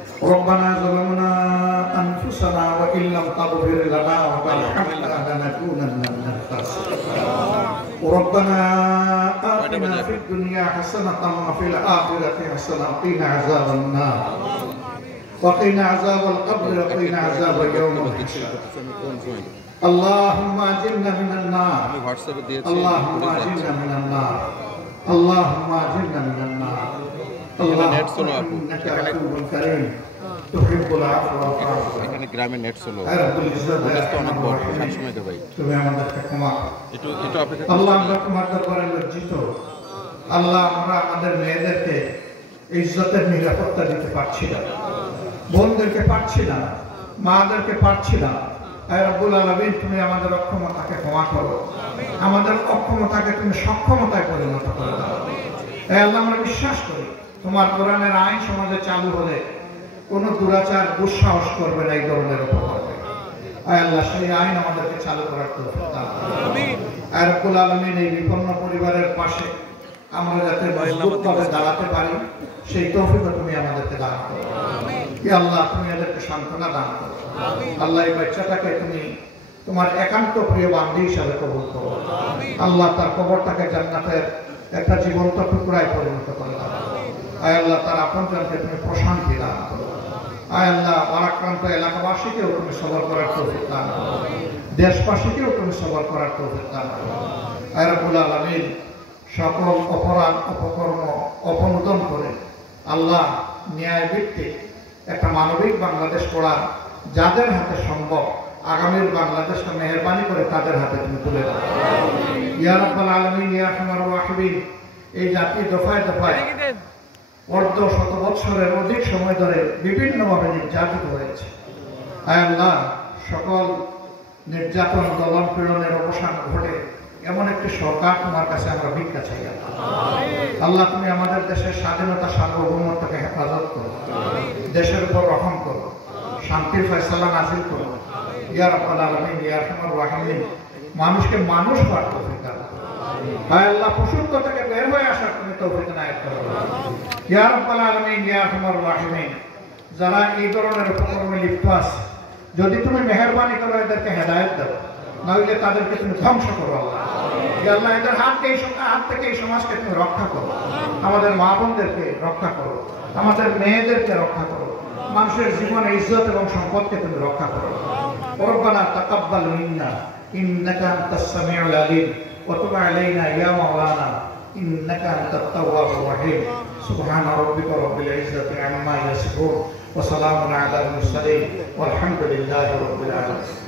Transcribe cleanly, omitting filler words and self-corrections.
ربنا ظلمنا أنفسنا وإن لم تغفر لنا وترحمنا لنكونن من الخاسرين ربنا آتنا في الدنيا حسنة وفي الآخرة حسنة وقنا عذاب النار وقنا عذاب القبر وقنا عذاب يوم الحساب اللهم أجرنا من النار اللهم أجرنا من النار اللهم أجرنا من النار اللهم إنك عفو كريم تحب العفو فاعف এখানে গ্রামে নেট ছিল রব্বুল ইজ্জত তো অনেক বড় সবসময় দেয় ভাই তুমি আমাদেরকে ক্ষমা একটু অপেক্ষা আল্লাহ আমরা তোমার দরবারে লজ্জিত আল্লাহ আমরা আমাদের মেয়েদেরকে ইজ্জতের নিরাপত্তা দিতে পারছি না বোনদেরকে পারছি না মাদেরকে পারছি না হে রব্বুল আলামিন তুমি আমাদের অক্ষমতাকে ক্ষমা করো আমাদের অক্ষমতাকে তুমি সক্ষমতায় পরিণত করে দাও হে আল্লাহ আমরা বিশ্বাস করি তোমার কোরআনের আইন সমাজে চালু হলে কোনো দুরাচার দুঃসাহস করবে না এই ধরনের উপকরণে হে আল্লাহ সেই আইন আমাদেরকে চালু করার তৌফিক দাও আমিন হে রব্বুল আলামিন এই বিপন্ন পরিবারের পাশে আমরা যাতে মজবুতভাবে দাঁড়াতে পারি সেই তৌফিক তুমি আমাদেরকে দান করো আমিন ইয়া আল্লাহ তুমি এদেরকে সান্ত্বনা দান করো আমিন আল্লাহ এই বাচ্চাটাকে তুমি তোমার একান্ত প্রিয় বান্দী হিসাবে কবুল করো আমিন আল্লাহ তার কবরটাকে জান্নাতের একটা জীবন্ত টুকরায় পরিণত করে দাও আয় আল্লাহ তার আপনজনকে তুমি প্রশান্তি দান করো আয় আল্লাহ পরাক্রান্ত এলাকাবাসীকেও তুমি সবর করার তৌফিক দান করো দেশবাসীকেও তুমি সবর করার তৌফিক দান করো আয় রব্বুল আলামিন সকল অপরাধ অপকর্ম অপনোদন করে আল্লাহ ন্যায় ভিত্তিক একটা মানবিক বাংলাদেশ গড়া যাদের হাতে সম্ভব আগামীর বাংলাদেশকে মেহেরবানি করে তাদের হাতে তুমি তুলে দাও ইয়া রাব্বাল আলামিন ইয়া আরহামার রাহিমিন এই জাতি দফায় দফায় অর্ধ শত বৎসরের অধিক সময় ধরে বিভিন্নভাবে নির্যাতিত হয়েছে আয় আল্লাহ সকল নির্যাতন দমন পীড়নের অবসান ঘটে এমন একটি সরকার তোমার কাছে আমরা ভিক্ষা চাই আল্লাহ তুমি আমাদের দেশের স্বাধীনতা সার্বভৌমত্বকে হেফাজত করো দেশের উপর রহম করো শান্তির ফয়সালা নাজিল করো ইয়া রাব্বাল আলামিন ইয়া আরহামার রাহিমিন মানুষকে মানুষ হওয়ার তৌফিক দাও হায় আল্লাহ পশুত্ব থেকে বের হয়ে আসার তুমি তৌফিক নায়েব করো ইয়া রাব্বাল আলামিন ইয়া আরহামার রাহিমিন যারা এই ধরনের উপকরণে লিপ্ত আছে যদি তুমি মেহেরবানি করো এদেরকে হেদায়েত দাও নইলে তাদেরকে তুমি ধ্বংস করো আল্লাহ ইয়া আল্লাহ এদের হাত থেকে এই সমাজকে তুমি রক্ষা করো আমাদের মা বোনদেরকে রক্ষা করো আমাদের মেয়েদেরকে রক্ষা করো মানুষের জীবনে ইজ্জত এবং সম্পদকে তুমি রক্ষা করো রব্বানা তাকাব্বাল মিন্না ইন্নাকা আনতাস সামিউল আলিম ওয়া তুব আলাইনা ইয়া মাওলানা ইন্নাকা আনতাত তাওয়াবুর রহিম সুবহান রাব্বিকা রাব্বিল ইজ্জাতি আম্মা ইয়াসিফুন ওয়া সালামুন আলাল মুরসালিন ওয়ালহামদুলিল্লাহি রাব্বিল আলামিন।